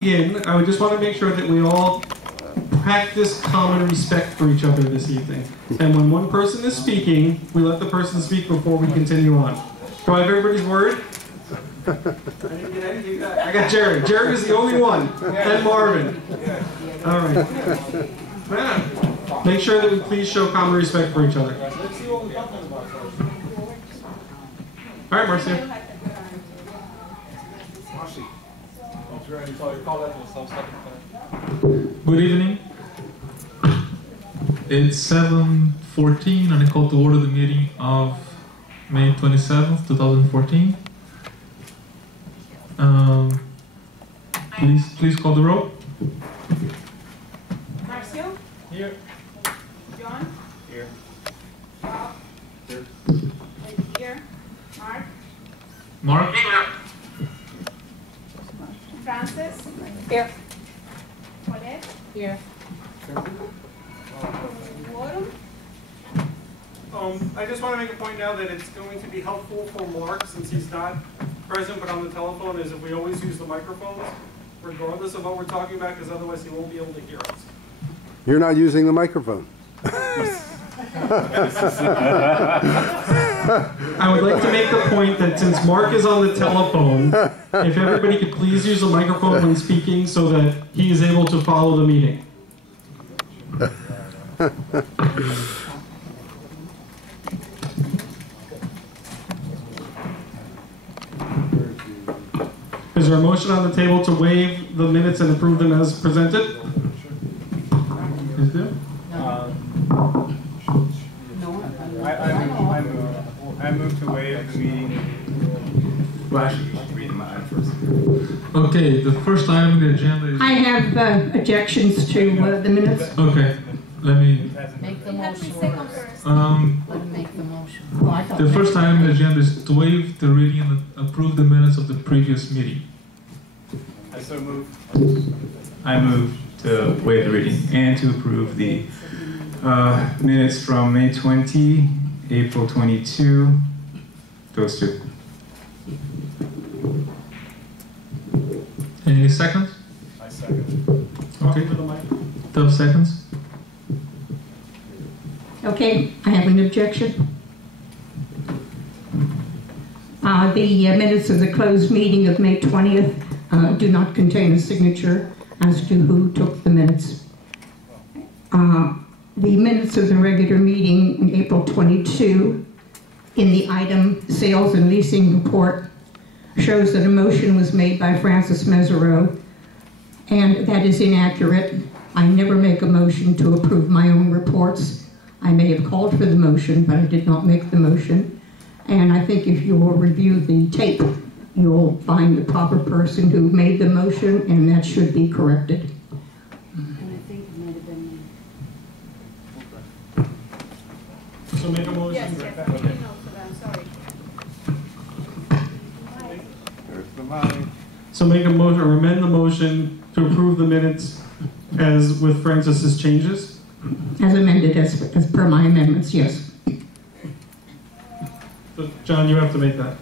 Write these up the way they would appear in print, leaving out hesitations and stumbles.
I would just want to make sure that we all practice common respect for each other this evening. And when one person is speaking, we let the person speak before we continue on. Do I have everybody's word? I didn't get anything. I got Jerry. Jerry is the only one. And Marvin. All right. Man, make sure that we please show common respect for each other. All right, Marcia. Good evening. It's 7:14 and I call to order the meeting of May 27th, 2014. Please call the roll. Marcio? Here. John? Here. Bob? Here. Here. Mark? Mark? Francis? Here. Paulette? Here. Quorum? I just want to make a point now that it's going to be helpful for Mark, since he's not present but on the telephone, is if we always use the microphones, regardless of what we're talking about, because otherwise he won't be able to hear us. You're not using the microphone. I would like to make the point that since Mark is on the telephone, if everybody could please use the microphone when speaking so that he is able to follow the meeting. Is there a motion on the table to waive the minutes and approve them as presented? Is there? I move to waive the meeting. Well, actually, you should read mine first. Okay, the first item on the agenda is... I have objections to the minutes. Okay, let me... Make the motion. Let first. Let him make the motion. Oh, I thought The first item on the agenda is to waive the reading and approve the minutes of the previous meeting. I so move. I move to waive the reading and to approve the minutes from May 20, April 22, those two. Any seconds? I second. Okay. 12 seconds. Okay, I have an objection. The minutes of the closed meeting of May 20th do not contain a signature as to who took the minutes. The minutes of the regular meeting in April 22 in the item Sales and Leasing Report shows that a motion was made by Francis Mesereau, and that is inaccurate. I never make a motion to approve my own reports. I may have called for the motion, but I did not make the motion. And I think if you will review the tape, you'll find the proper person who made the motion, and that should be corrected. And I think it might have been me. So make a motion. Yes, yes, I didn't know for that, sorry. So make a motion or amend the motion to approve the minutes as with Francis's changes. As amended, as per my amendments, yes. So John, you have to make that.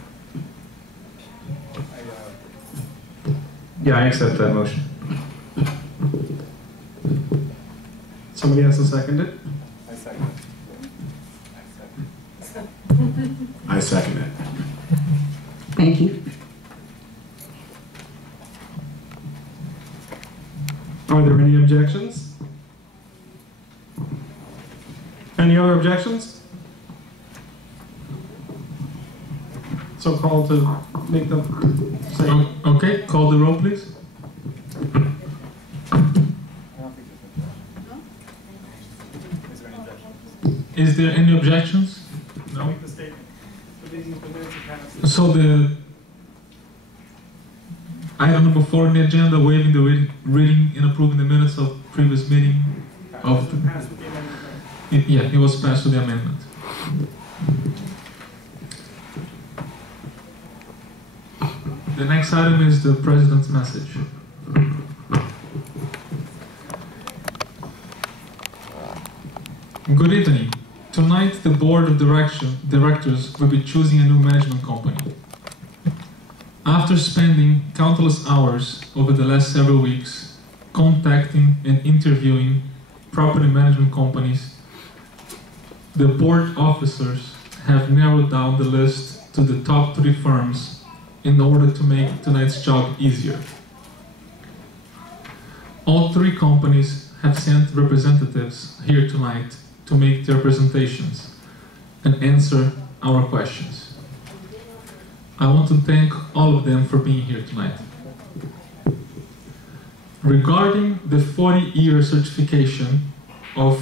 Yeah, I accept that motion. Somebody has to second it. I second. I second it. Thank you. Are there any objections? Any other objections? So call to make them say. Okay, call the roll, please. Is there any objections? No. Make the statement. The minutes are passed. So the item number 4 on the agenda, waiving the reading and approving the minutes of previous meeting of the, Passed with the amendment, right? yeah, it was passed with the amendment. The next item is the president's message. Good evening. Tonight, the board of directors will be choosing a new management company. After spending countless hours over the last several weeks contacting and interviewing property management companies, the board officers have narrowed down the list to the top 3 firms in order to make tonight's job easier. All 3 companies have sent representatives here tonight to make their presentations and answer our questions. I want to thank all of them for being here tonight. Regarding the 40-year certification, of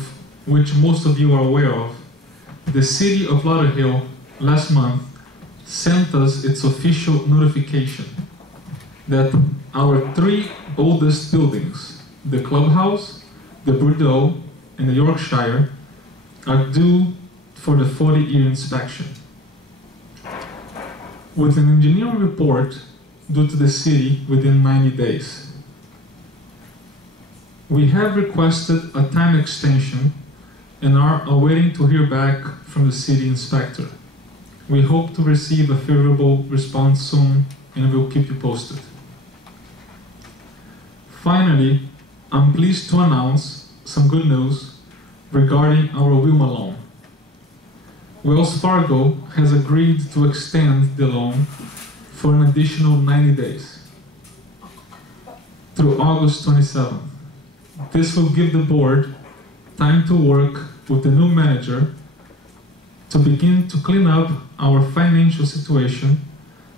which most of you are aware of, the City of Lauderhill last month sent us its official notification that our 3 oldest buildings, the Clubhouse, the Bordeaux, and the Yorkshire, are due for the 40-year inspection. With an engineering report due to the city within 90 days. We have requested a time extension and are awaiting to hear back from the city inspector. We hope to receive a favorable response soon and we'll keep you posted. Finally, I'm pleased to announce some good news regarding our Wilma loan. Wells Fargo has agreed to extend the loan for an additional 90 days through August 27th. This will give the board time to work with the new manager to begin to clean up our financial situation,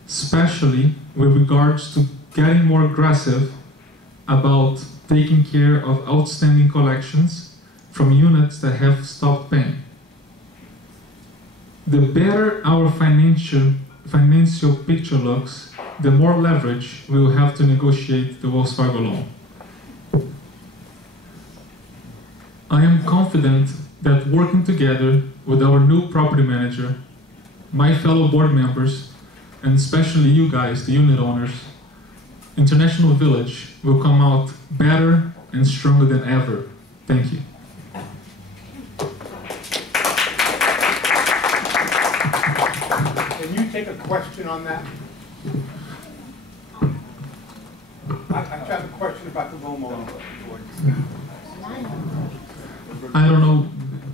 especially with regards to getting more aggressive about taking care of outstanding collections from units that have stopped paying. The better our financial picture looks, the more leverage we will have to negotiate the Wells Fargo loan. I am confident that working together with our new property manager, my fellow board members, and especially you guys, the unit owners, International Village will come out better and stronger than ever. Thank you. Can you take a question on that? I have a question about the Wilma loan. I don't know.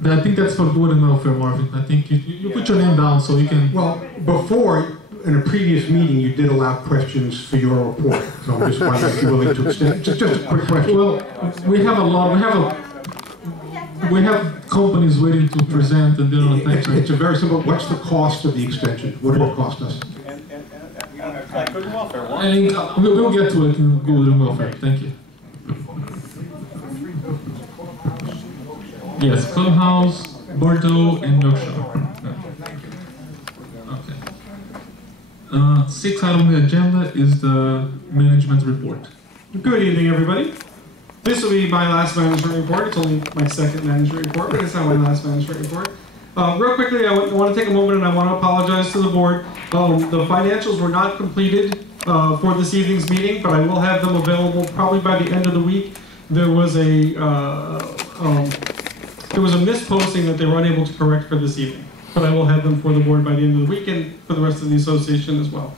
I think that's for good and welfare, Marvin. I think you put your name down so you can. Well, before, in a previous meeting, you did allow questions for your report. So I'm just wondering if you're willing to extend. Just a quick question. Well, we have a lot. We have companies waiting to present, and they're on attention. It's a very simple. What's the cost of the extension? What did it cost us? And we'll get to it in good and welfare. Thank you. Yes, Clubhouse, Bordeaux, and Yorkshire. Okay. 6th item on the agenda is the management report. Good evening, everybody. This will be my last management report. It's only my second management report, but it's not my last management report. Real quickly, I want to take a moment and I want to apologize to the board. The financials were not completed for this evening's meeting, but I will have them available probably by the end of the week. There was a misposting that they were unable to correct for this evening, but I will have them for the board by the end of the week and for the rest of the association as well.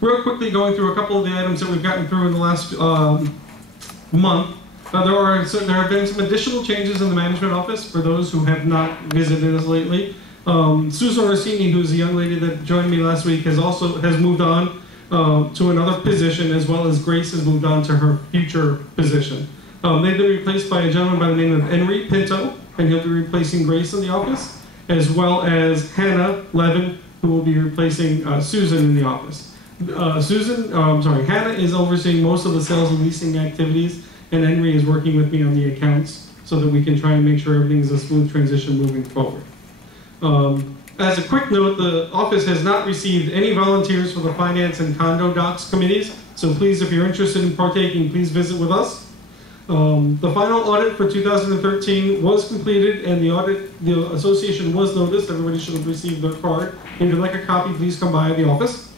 Real quickly, going through a couple of the items that we've gotten through in the last month. There have been some additional changes in the management office for those who have not visited us lately. Susan Orsini, who's the young lady that joined me last week, has moved on to another position, as well as Grace has moved on to her future position. They've been replaced by a gentleman by the name of Henry Pinto, and he'll be replacing Grace in the office, as well as Hannah Levin, who will be replacing Susan in the office. Hannah is overseeing most of the sales and leasing activities, and Henry is working with me on the accounts so that we can try and make sure everything is a smooth transition moving forward. As a quick note, the office has not received any volunteers for the finance and condo docs committees, so please, if you're interested in partaking, please visit with us. The final audit for 2013 was completed, and the association was noticed. Everybody should have received their card. If you'd like a copy, please come by the office.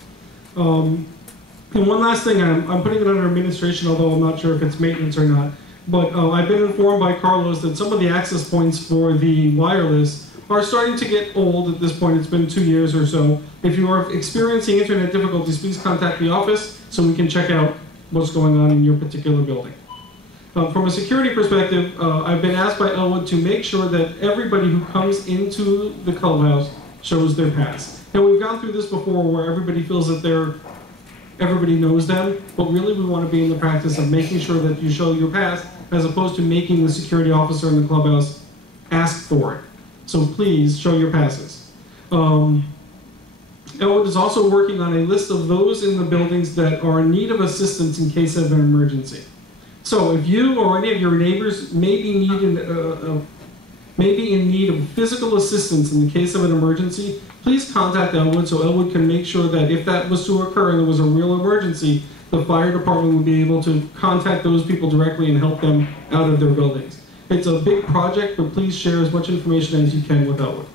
And one last thing, I'm putting it under administration, although I'm not sure if it's maintenance or not. But I've been informed by Carlos that some of the access points for the wireless are starting to get old at this point, it's been 2 years or so, if you are experiencing internet difficulties, please contact the office so we can check out what's going on in your particular building. From a security perspective, I've been asked by Elwood to make sure that everybody who comes into the clubhouse shows their pass. And we've gone through this before where everybody feels that everybody knows them, but really we want to be in the practice of making sure that you show your pass as opposed to making the security officer in the clubhouse ask for it. So please show your passes. Elwood is also working on a list of those in the buildings that are in need of assistance in case of an emergency. So if you or any of your neighbors may be in need of physical assistance in the case of an emergency, please contact Elwood so Elwood can make sure that if that was to occur and there was a real emergency, the fire department would be able to contact those people directly and help them out of their buildings. It's a big project, but please share as much information as you can with Elwood.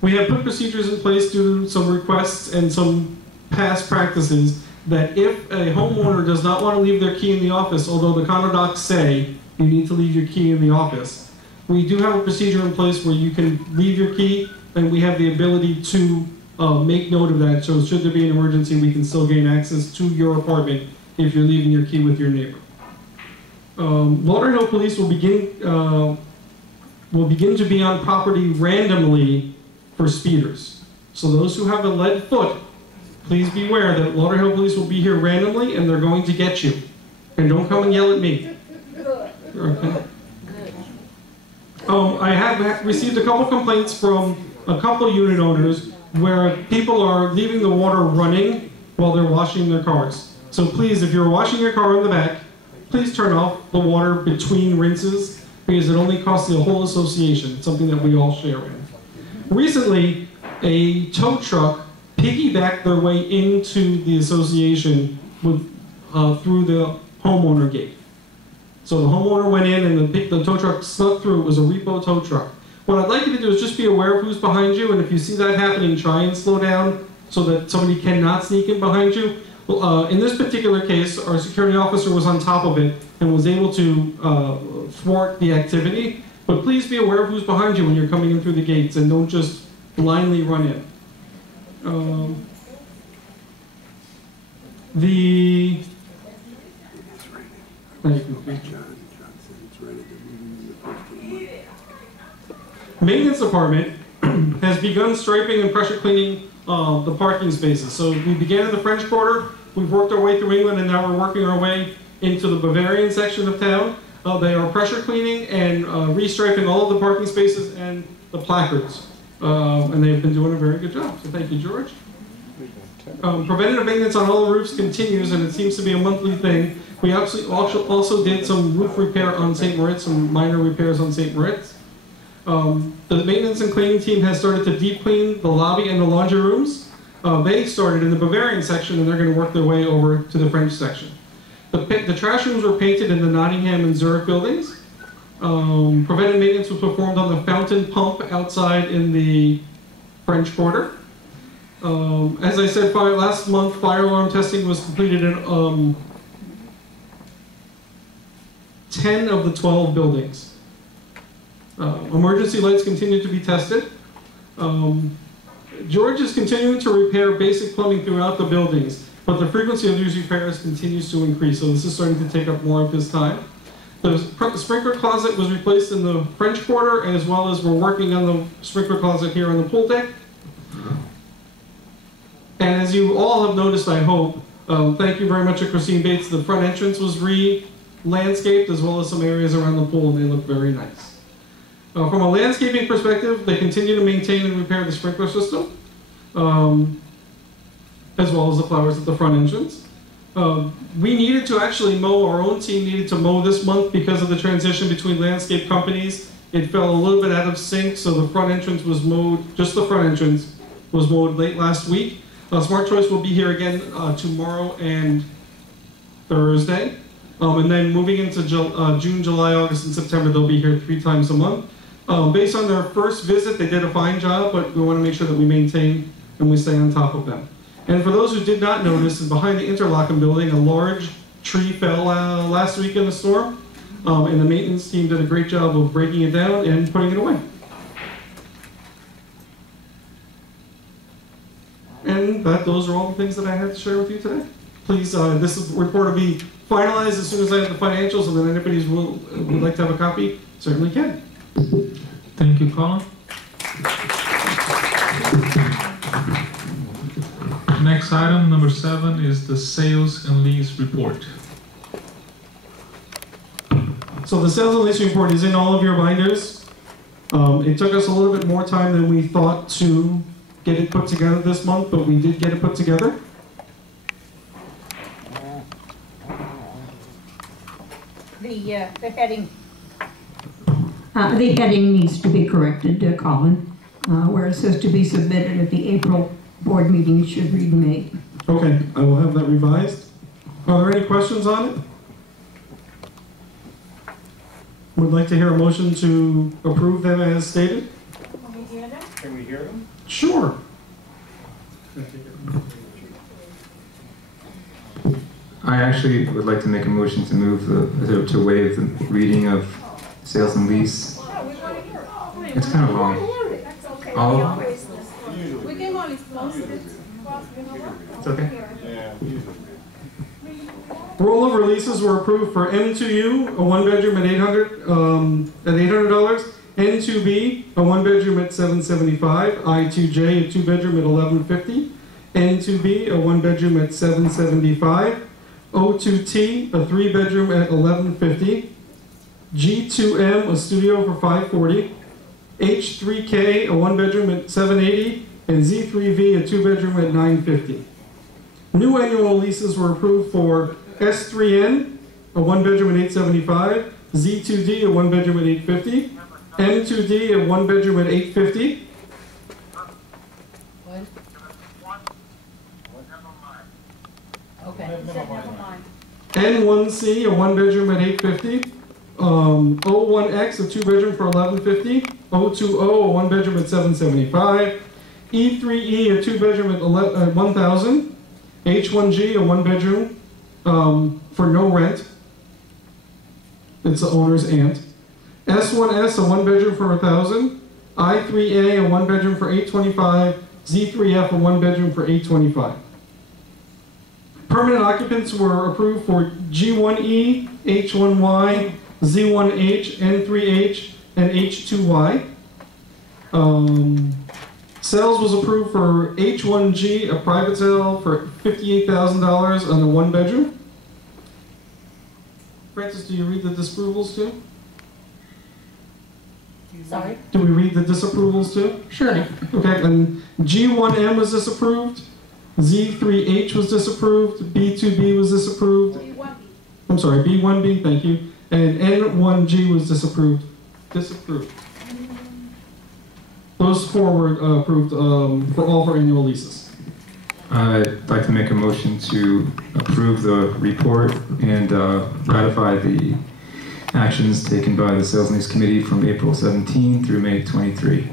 We have put procedures in place due to some requests and some past practices that if a homeowner does not want to leave their key in the office, although the condo docs say you need to leave your key in the office, we do have a procedure in place where you can leave your key, and we have the ability to make note of that. So should there be an emergency, we can still gain access to your apartment if you're leaving your key with your neighbor. Lauderhill Police will begin to be on property randomly for speeders. So those who have a lead foot, please beware that Lauderhill Police will be here randomly and they're going to get you. And don't come and yell at me. Okay. I have received a couple complaints from a couple unit owners where people are leaving the water running while they're washing their cars. So please, if you're washing your car in the back, please turn off the water between rinses because it only costs the whole association. It's something that we all share in. Recently, a tow truck piggybacked their way into the association with, through the homeowner gate. So the homeowner went in and the tow truck snuck through. It was a repo tow truck. What I'd like you to do is just be aware of who's behind you, and if you see that happening, try and slow down so that somebody cannot sneak in behind you. Well, in this particular case, our security officer was on top of it and was able to thwart the activity. But please be aware of who's behind you when you're coming in through the gates and don't just blindly run in. Maintenance department has begun striping and pressure cleaning the parking spaces. So we began in the French Quarter, we've worked our way through England, and now we're working our way into the Bavarian section of town. They are pressure cleaning and restriping all of the parking spaces and the placards. And they've been doing a very good job, so thank you, George. Preventative maintenance on all the roofs continues, and it seems to be a monthly thing. We actually also did some roof repair on St. Moritz, some minor repairs on St. Moritz. The maintenance and cleaning team has started to deep clean the lobby and the laundry rooms. They started in the Bavarian section, and they're going to work their way over to the French section. The trash rooms were painted in the Nottingham and Zurich buildings. Preventive maintenance was performed on the fountain pump outside in the French Quarter. As I said, last month, fire alarm testing was completed in 10 of the 12 buildings. Emergency lights continue to be tested. George is continuing to repair basic plumbing throughout the buildings, but the frequency of these repairs continues to increase, so this is starting to take up more of his time. The sprinkler closet was replaced in the French Quarter, as well as we're working on the sprinkler closet here on the pool deck. And as you all have noticed, I hope, thank you very much to Christine Bates, the front entrance was re-landscaped, as well as some areas around the pool, and they look very nice. From a landscaping perspective, they continue to maintain and repair the sprinkler system, as well as the flowers at the front entrance. We needed to actually mow, our own team needed to mow this month because of the transition between landscape companies. It fell a little bit out of sync, so the front entrance was mowed, just the front entrance was mowed late last week. Smart Choice will be here again tomorrow and Thursday. And then moving into June, July, August, and September, they'll be here 3 times a month. Based on their first visit, they did a fine job, but we want to make sure that we maintain and we stay on top of them. And for those who did not notice, behind the Interlaken building, a large tree fell last week in the storm. And the maintenance team did a great job of breaking it down and putting it away. And those are all the things that I had to share with you today. Please, this report will be finalized as soon as I have the financials, and then anybody who would like to have a copy certainly can. Thank you, Colin. Next item, number 7, is the sales and lease report. So the sales and lease report is in all of your binders. It took us a little bit more time than we thought to get it put together this month, but we did get it put together. The heading. The heading needs to be corrected, Colin, where it says to be submitted at the April board meeting, it should read May. Okay, I will have that revised. Are there any questions on it? Would like to hear a motion to approve them as stated? Can we hear them? Can we hear them? Sure. I actually would like to make a motion to move to waive the reading of sales and lease. Oh, we want to hear it. It's kind of long. That's okay. Oh. We always listen. We can always close it. It's okay. Roll of releases were approved for M2U, a one-bedroom at $800, N2B, a one-bedroom at $775, I2J, a two-bedroom at $1,150, N2B, a one-bedroom at $775, O2T, a three-bedroom at $1,150, G2M, a studio for $540, H3K, a one-bedroom at $780, and Z3V, a two-bedroom at $950. New annual leases were approved for S3N, a one-bedroom at $875, Z2D, a one-bedroom at $850, M2D, a one-bedroom at $850, Okay. Never mind. N1C, a one-bedroom at $850, O1X, a two-bedroom for $1,150, O20, a one-bedroom at $775, E3E, a two-bedroom at $1,000, H1G, a one-bedroom for no rent. It's the owner's aunt. S1S, a one-bedroom for $1,000, I3A, a one-bedroom for $825, Z3F, a one-bedroom for $825. Permanent occupants were approved for G1E, H1Y, Z1H, N3H, and H2Y. Sales was approved for H1G, a private sale for $58,000 on a one-bedroom. Francis, do you read the disapprovals too? Sorry? Do we read the disapprovals too? Surely. Okay, and G1M was disapproved, Z3H was disapproved, B2B was disapproved, I'm sorry, B1B, thank you, and N1G was disapproved. Those four were approved for all for annual leases. I'd like to make a motion to approve the report and ratify the actions taken by the Sales and Lease Committee from April 17 through May 23.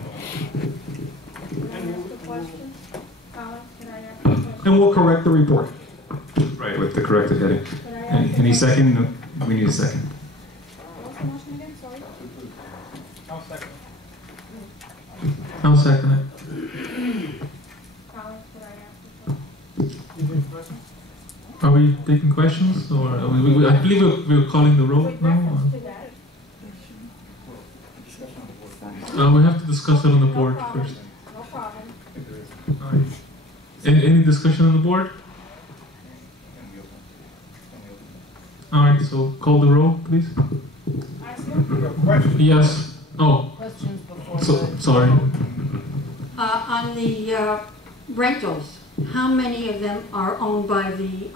And we'll correct the report. Right, with the corrected heading. Any second? No, we need a second. I'll second it. Are we taking questions, or are I believe we're calling the roll now? We have to discuss it on the board first. No problem. All right. Any discussion on the board? All right, so call the roll, please. Yes. Oh, Questions before sorry. On the rentals, how many of them are owned by the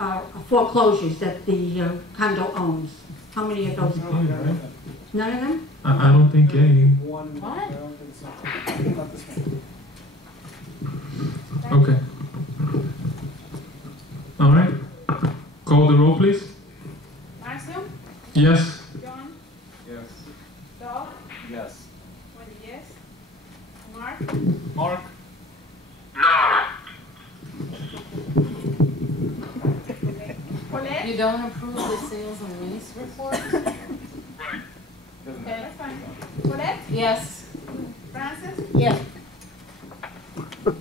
foreclosures that the condo owns? How many of those? None of them? I don't think any. What? Okay. All right. Call the roll, please. Marcio? Yes. John? Yes. Doug? Yes. Wendy, yes? Mark? Mark? Colette? You don't approve the sales and lease report? Okay, that's fine. Colette? Yes. Francis? Yes. 6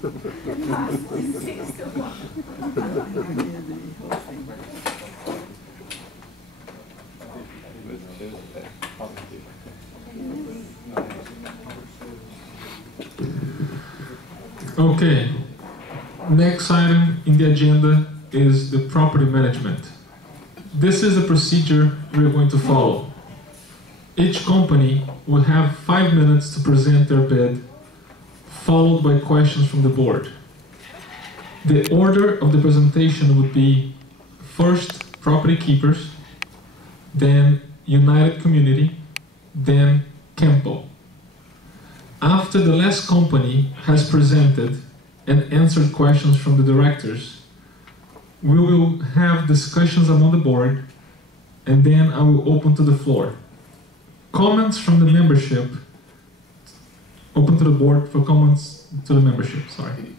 to 1. Okay. Next item in the agenda is the property management. This is the procedure we're going to follow. Each company will have 5 minutes to present their bid, followed by questions from the board. The order of the presentation would be first Property Keepers, then United Community, then Kempo. After the last company has presented and answered questions from the directors, we will have discussions among the board, and then I will open to the floor. Comments from the membership, open to the board for comments to the membership, sorry.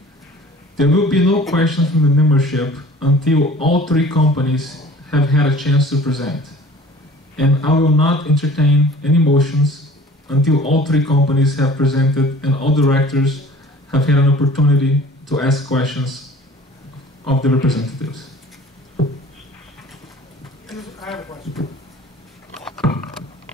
There will be no questions from the membership until all 3 companies have had a chance to present. And I will not entertain any motions until all 3 companies have presented and all directors have had an opportunity to ask questions of the representatives.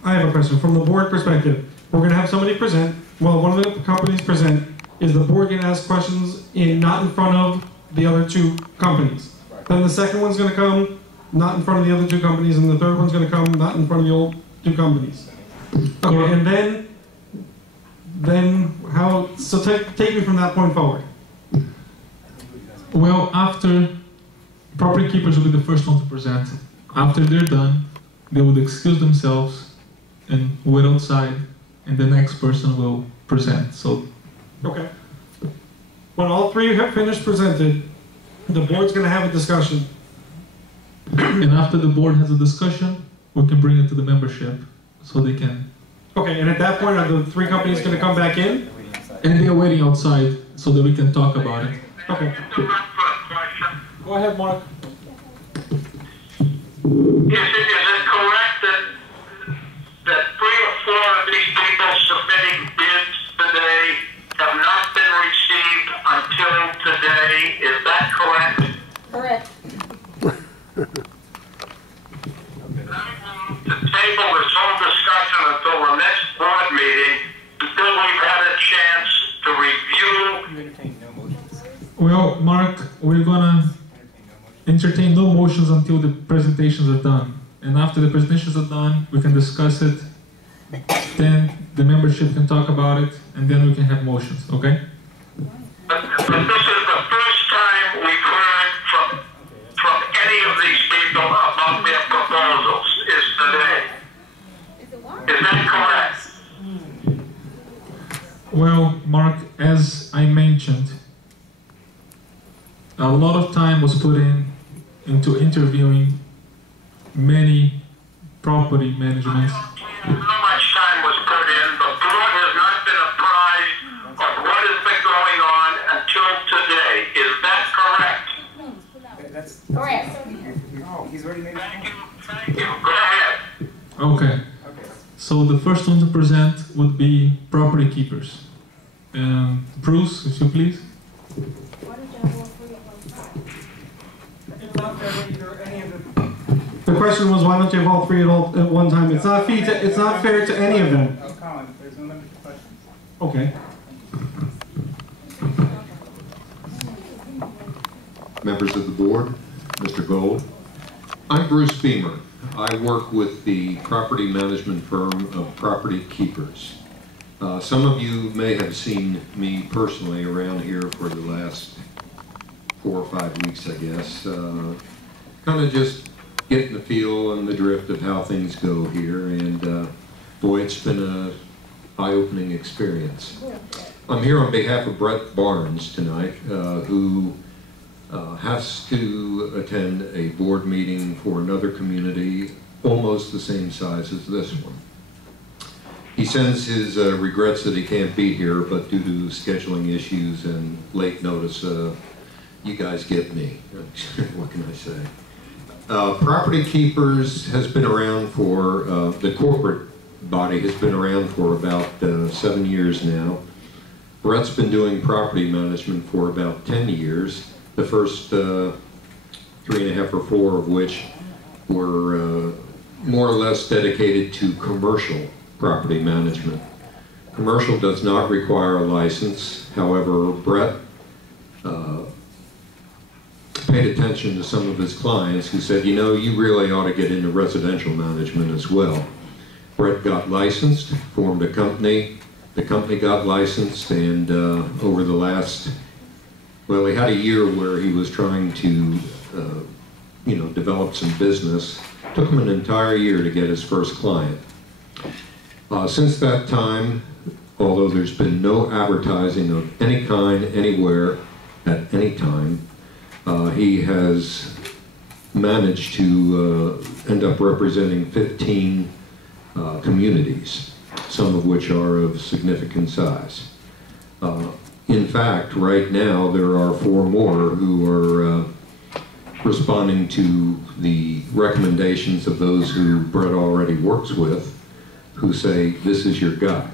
I have a question. From the board perspective, we're going to have somebody present. Well, one of the companies present. Is the board going to ask questions not in front of the other 2 companies? Then the second one's going to come not in front of the other 2 companies, and the third one's going to come not in front of the old 2 companies. Okay, and then how? So take me from that point forward. Well, after Property Keepers will be the first one to present. After they're done, they would excuse themselves and wait outside, and the next person will present. So, okay. When all 3 have finished presented, the board's going to have a discussion. and after the board has a discussion, we can bring it to the membership so they can. Okay, and at that point, are the 3 companies going to come back in? And they're waiting outside so that we can talk about it. Okay. Go ahead, Mark. Is it correct that 3 or 4 of these people submitting bids today have not been received until today? Is that correct? Correct. To table this whole discussion until the next board meeting, until we've had a chance to review. Well, Mark, we're gonna entertain no motions until the presentations are done. And after the presentations are done, we can discuss it. Then the membership can talk about it, and then we can have motions, okay? But this is the first time we've heard from any of these people about their proposals, is today. Is that correct? Well, Mark, as I mentioned, a lot of time was put into interviewing many property managements. How much time was put in? The board has not been apprised of what has been going on until today. Is that correct? Correct. No, he's already made it. Thank you. Go ahead. Okay. So the first one to present would be Property Keepers. Bruce, if you please. The question was, why don't you have all 3 at one time? It's not fair to any of them. Oh, Colin, there's no limit to questions. Okay. Members of the board, Mr. Gold. I'm Bruce Beamer. I work with the property management firm of Property Keepers. Some of you may have seen me personally around here for the last 4 or 5 weeks, I guess. Kind of just getting the feel and the drift of how things go here, and boy, it's been an eye-opening experience. I'm here on behalf of Brett Barnes tonight, who has to attend a board meeting for another community almost the same size as this one. He sends his regrets that he can't be here, but due to scheduling issues and late notice, you guys get me. What can I say? Property Keepers has been around for, the corporate body has been around for about 7 years now. Brett's been doing property management for about 10 years, the first 3.5 or 4 of which were more or less dedicated to commercial property management. Commercial does not require a license. However, Brett paid attention to some of his clients who said, you know, you really ought to get into residential management as well. Brett got licensed, formed a company. The company got licensed, and over the last, well, he had a year where he was trying to, you know, develop some business. Took him an entire year to get his first client. Since that time, although there's been no advertising of any kind anywhere at any time, he has managed to end up representing 15 communities, some of which are of significant size. In fact, right now there are 4 more who are responding to the recommendations of those who Brett already works with, who say, this is your guy.